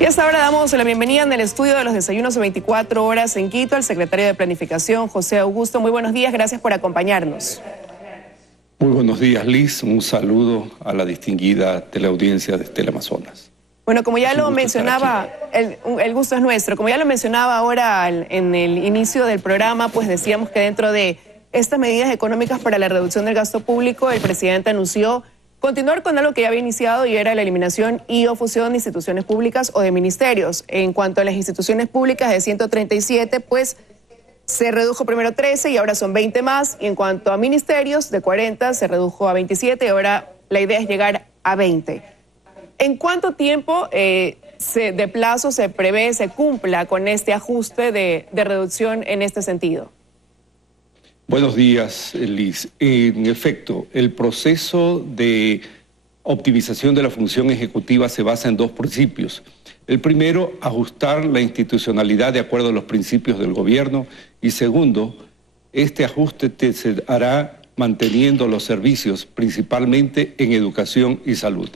Y hasta ahora damos la bienvenida en el estudio de los desayunos de 24 horas en Quito al secretario de Planificación, José Augusto. Muy buenos días, gracias por acompañarnos. Muy buenos días, Liz. Un saludo a la distinguida teleaudiencia de Teleamazonas. Bueno, como ya lo mencionaba, el gusto es nuestro. Como ya lo mencionaba ahora en el inicio del programa, pues decíamos que dentro de estas medidas económicas para la reducción del gasto público, el presidente anunció continuar con algo que ya había iniciado y era la eliminación y o fusión de instituciones públicas o de ministerios. En cuanto a las instituciones públicas de 137, pues se redujo primero 13 y ahora son 20 más. Y en cuanto a ministerios, de 40 se redujo a 27 y ahora la idea es llegar a 20. ¿En cuánto tiempo de plazo se prevé se cumpla con este ajuste de reducción en este sentido? Buenos días, Liz. En efecto, el proceso de optimización de la función ejecutiva se basa en dos principios. El primero, ajustar la institucionalidad de acuerdo a los principios del gobierno. Y segundo, este ajuste se hará manteniendo los servicios, principalmente en educación y salud.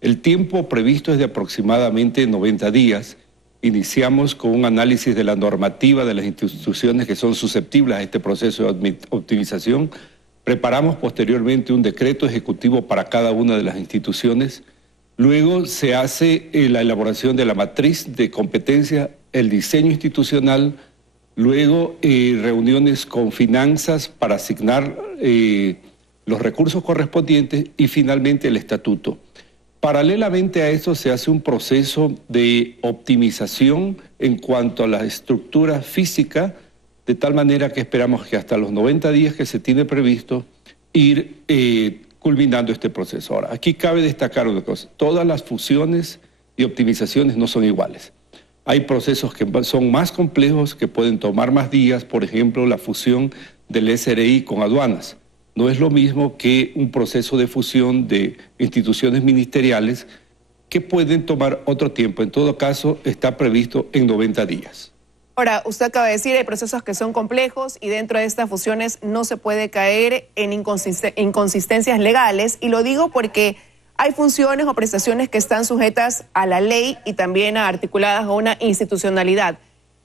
El tiempo previsto es de aproximadamente 90 días. Iniciamos con un análisis de la normativa de las instituciones que son susceptibles a este proceso de optimización. Preparamos posteriormente un decreto ejecutivo para cada una de las instituciones. Luego se hace la elaboración de la matriz de competencia, el diseño institucional, luego reuniones con finanzas para asignar los recursos correspondientes y finalmente el estatuto. Paralelamente a eso se hace un proceso de optimización en cuanto a la estructura física, de tal manera que esperamos que hasta los 90 días que se tiene previsto ir culminando este proceso. Ahora, aquí cabe destacar una cosa: todas las fusiones y optimizaciones no son iguales. Hay procesos que son más complejos, que pueden tomar más días, por ejemplo, la fusión del SRI con aduanas. No es lo mismo que un proceso de fusión de instituciones ministeriales que pueden tomar otro tiempo. En todo caso, está previsto en 90 días. Ahora, usted acaba de decir, hay procesos que son complejos y dentro de estas fusiones no se puede caer en inconsistencias legales. Y lo digo porque hay funciones o prestaciones que están sujetas a la ley y también articuladas a una institucionalidad.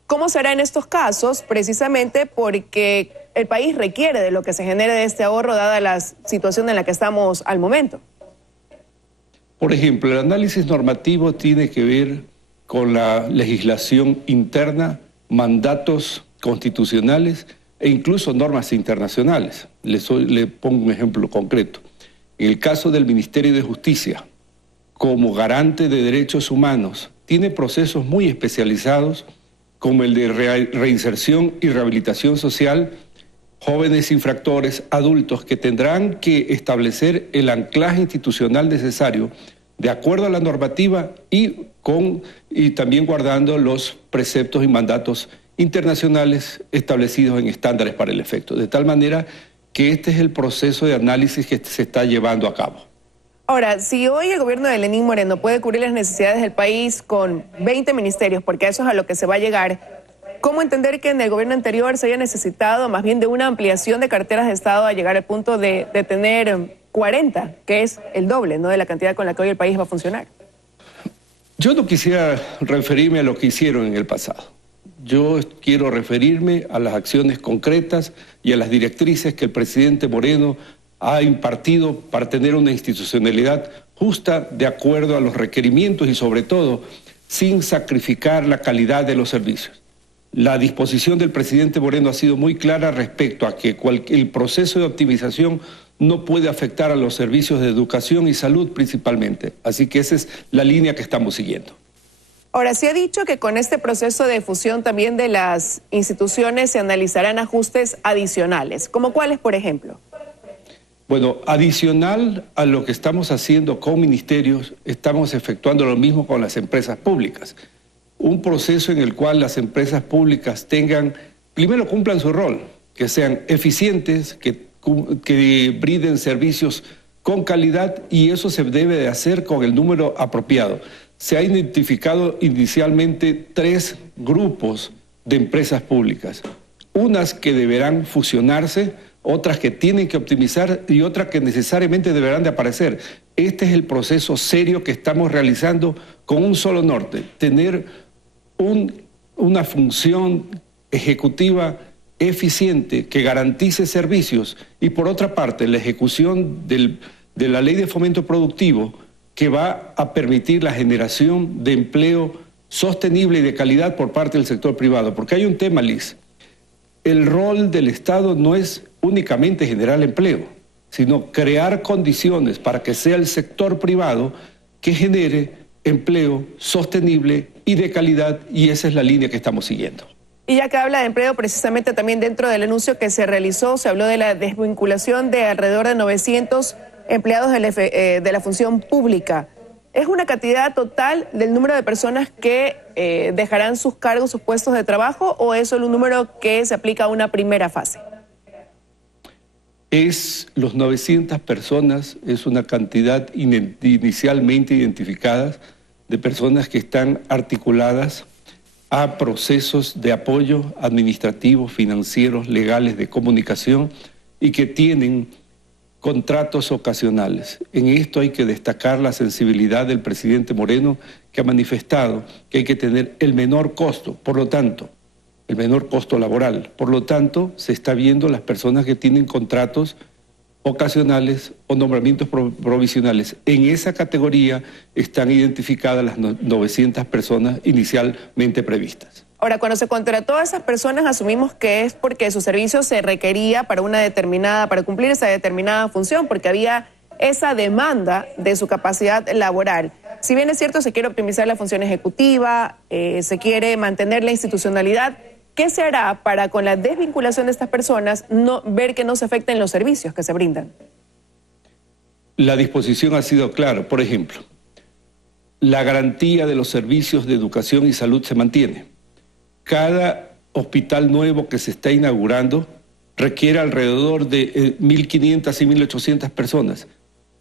¿Cómo será en estos casos? Precisamente porque el país requiere de lo que se genere de este ahorro, dada la situación en la que estamos al momento. Por ejemplo, el análisis normativo tiene que ver con la legislación interna, mandatos constitucionales e incluso normas internacionales. Le pongo un ejemplo concreto. En el caso del Ministerio de Justicia, como garante de derechos humanos, tiene procesos muy especializados como el de reinserción y rehabilitación social, jóvenes infractores, adultos, que tendrán que establecer el anclaje institucional necesario de acuerdo a la normativa y también guardando los preceptos y mandatos internacionales establecidos en estándares para el efecto. De tal manera que este es el proceso de análisis que se está llevando a cabo. Ahora, si hoy el gobierno de Lenín Moreno puede cubrir las necesidades del país con 20 ministerios, porque eso es a lo que se va a llegar, ¿cómo entender que en el gobierno anterior se haya necesitado más bien de una ampliación de carteras de Estado a llegar al punto de tener 40, que es el doble, ¿no?, de la cantidad con la que hoy el país va a funcionar? Yo no quisiera referirme a lo que hicieron en el pasado. Yo quiero referirme a las acciones concretas y a las directrices que el presidente Moreno ha impartido para tener una institucionalidad justa de acuerdo a los requerimientos y sobre todo sin sacrificar la calidad de los servicios. La disposición del presidente Moreno ha sido muy clara respecto a que el proceso de optimización no puede afectar a los servicios de educación y salud principalmente. Así que esa es la línea que estamos siguiendo. Ahora, se ha dicho que con este proceso de fusión también de las instituciones se analizarán ajustes adicionales. ¿Cómo cuáles, por ejemplo? Bueno, adicional a lo que estamos haciendo con ministerios, estamos efectuando lo mismo con las empresas públicas. Un proceso en el cual las empresas públicas primero cumplan su rol, que sean eficientes, que brinden servicios con calidad, y eso se debe de hacer con el número apropiado. Se ha identificado inicialmente 3 grupos de empresas públicas, unas que deberán fusionarse, otras que tienen que optimizar y otras que necesariamente deberán de aparecer. Este es el proceso serio que estamos realizando con un solo norte, tener una función ejecutiva eficiente que garantice servicios y por otra parte la ejecución de la ley de fomento productivo que va a permitir la generación de empleo sostenible y de calidad por parte del sector privado. Porque hay un tema, Liz, el rol del Estado no es únicamente generar empleo, sino crear condiciones para que sea el sector privado que genere empleo sostenible y de calidad, y esa es la línea que estamos siguiendo. Y ya que habla de empleo, precisamente también dentro del anuncio que se realizó, se habló de la desvinculación de alrededor de 900 empleados de la función pública. ¿Es una cantidad total del número de personas que dejarán sus cargos, sus puestos de trabajo, o es solo un número que se aplica a una primera fase? Los 900 personas, es una cantidad inicialmente identificada de personas que están articuladas a procesos de apoyo administrativos, financieros, legales, de comunicación y que tienen contratos ocasionales. En esto hay que destacar la sensibilidad del presidente Moreno, que ha manifestado que hay que tener el menor costo, por lo tanto, el menor costo laboral. Por lo tanto, se está viendo las personas que tienen contratos ocasionales o nombramientos provisionales. En esa categoría están identificadas las 900 personas inicialmente previstas. Ahora, cuando se contrató a esas personas, asumimos que es porque su servicio se requería para cumplir esa determinada función, porque había esa demanda de su capacidad laboral. Si bien es cierto, se quiere optimizar la función ejecutiva, se quiere mantener la institucionalidad, ¿qué se hará para, con la desvinculación de estas personas, ver que no se afecten los servicios que se brindan? La disposición ha sido clara. Por ejemplo, la garantía de los servicios de educación y salud se mantiene. Cada hospital nuevo que se está inaugurando requiere alrededor de 1.500 y 1.800 personas.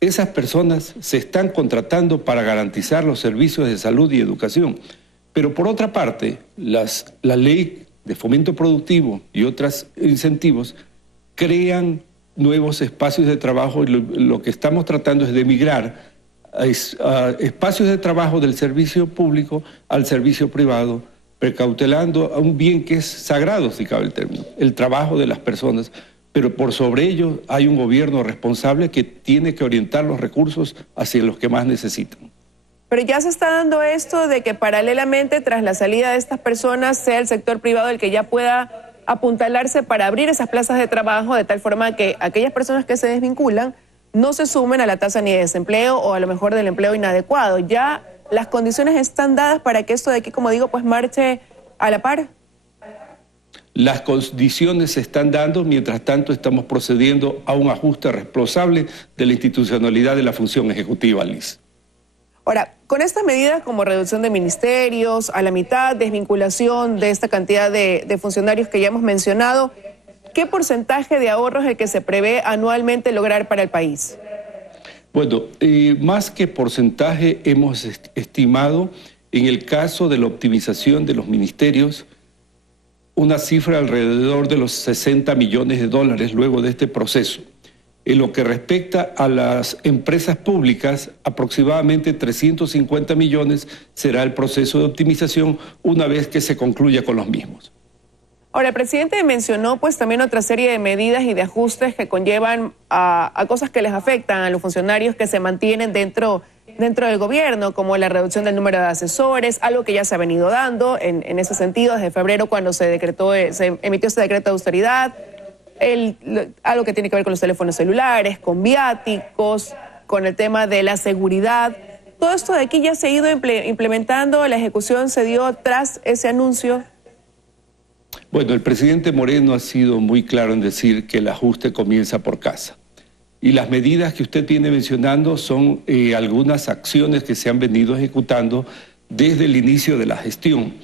Esas personas se están contratando para garantizar los servicios de salud y educación. Pero por otra parte, la ley de fomento productivo y otros incentivos crean nuevos espacios de trabajo y lo que estamos tratando es de migrar a espacios de trabajo del servicio público al servicio privado, precautelando a un bien que es sagrado, si cabe el término, el trabajo de las personas, pero por sobre ello hay un gobierno responsable que tiene que orientar los recursos hacia los que más necesitan. Pero ya se está dando esto de que paralelamente, tras la salida de estas personas, sea el sector privado el que ya pueda apuntalarse para abrir esas plazas de trabajo, de tal forma que aquellas personas que se desvinculan no se sumen a la tasa ni de desempleo o a lo mejor del empleo inadecuado. Ya las condiciones están dadas para que esto de aquí, como digo, pues marche a la par. Las condiciones se están dando, mientras tanto estamos procediendo a un ajuste responsable de la institucionalidad de la función ejecutiva, Liz. Ahora, con estas medidas como reducción de ministerios, a la mitad, desvinculación de esta cantidad de funcionarios que ya hemos mencionado, ¿qué porcentaje de ahorro es el que se prevé anualmente lograr para el país? Bueno, más que porcentaje hemos estimado, en el caso de la optimización de los ministerios, una cifra alrededor de los $60 millones luego de este proceso. En lo que respecta a las empresas públicas, aproximadamente 350 millones será el proceso de optimización una vez que se concluya con los mismos. Ahora, el presidente mencionó pues también otra serie de medidas y de ajustes que conllevan a cosas que les afectan a los funcionarios que se mantienen dentro del gobierno, como la reducción del número de asesores, algo que ya se ha venido dando en ese sentido desde febrero cuando se emitió ese decreto de austeridad, algo que tiene que ver con los teléfonos celulares, con viáticos, con el tema de la seguridad. Todo esto de aquí ya se ha ido implementando, la ejecución se dio tras ese anuncio. Bueno, el presidente Moreno ha sido muy claro en decir que el ajuste comienza por casa. Y las medidas que usted viene mencionando son algunas acciones que se han venido ejecutando desde el inicio de la gestión.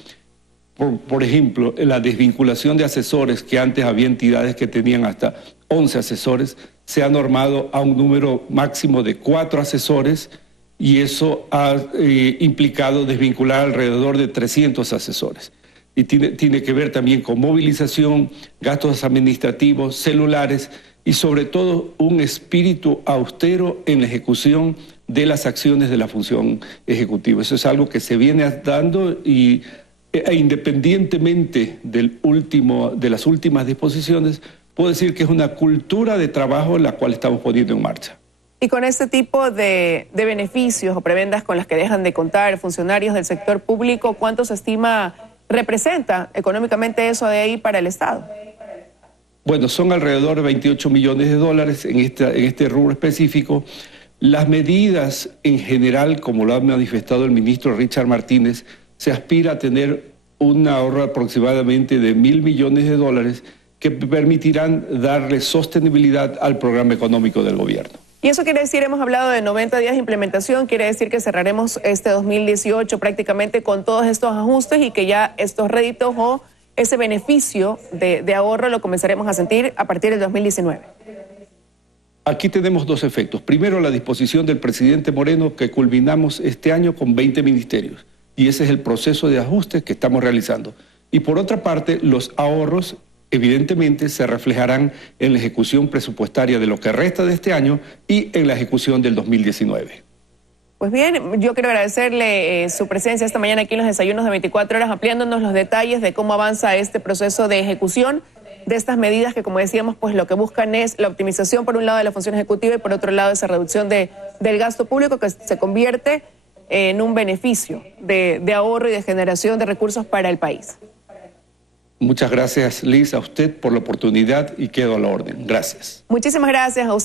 Por ejemplo, la desvinculación de asesores, que antes había entidades que tenían hasta 11 asesores, se ha normado a un número máximo de 4 asesores y eso ha implicado desvincular alrededor de 300 asesores. Y tiene que ver también con movilización, gastos administrativos, celulares y sobre todo un espíritu austero en la ejecución de las acciones de la función ejecutiva. Eso es algo que se viene dando y independientemente de las últimas disposiciones, puedo decir que es una cultura de trabajo la cual estamos poniendo en marcha. Y con este tipo de beneficios o prebendas con las que dejan de contar funcionarios del sector público, ¿cuánto se estima representa económicamente eso de ahí para el Estado? Bueno, son alrededor de 28 millones de dólares en este rubro específico. Las medidas en general, como lo ha manifestado el ministro Richard Martínez, se aspira a tener un ahorro aproximadamente de 1.000 millones de dólares que permitirán darle sostenibilidad al programa económico del gobierno. Y eso quiere decir, hemos hablado de 90 días de implementación, quiere decir que cerraremos este 2018 prácticamente con todos estos ajustes y que ya estos réditos o ese beneficio de ahorro lo comenzaremos a sentir a partir del 2019. Aquí tenemos dos efectos. Primero, la disposición del presidente Moreno que culminamos este año con 20 ministerios. Y ese es el proceso de ajuste que estamos realizando. Y por otra parte, los ahorros evidentemente se reflejarán en la ejecución presupuestaria de lo que resta de este año y en la ejecución del 2019. Pues bien, yo quiero agradecerle su presencia esta mañana aquí en los desayunos de 24 horas, ampliándonos los detalles de cómo avanza este proceso de ejecución de estas medidas que, como decíamos, pues lo que buscan es la optimización por un lado de la función ejecutiva y por otro lado esa reducción del gasto público que se convierte en un beneficio de ahorro y de generación de recursos para el país. Muchas gracias, Liz, a usted por la oportunidad y quedo a la orden. Gracias. Muchísimas gracias a usted.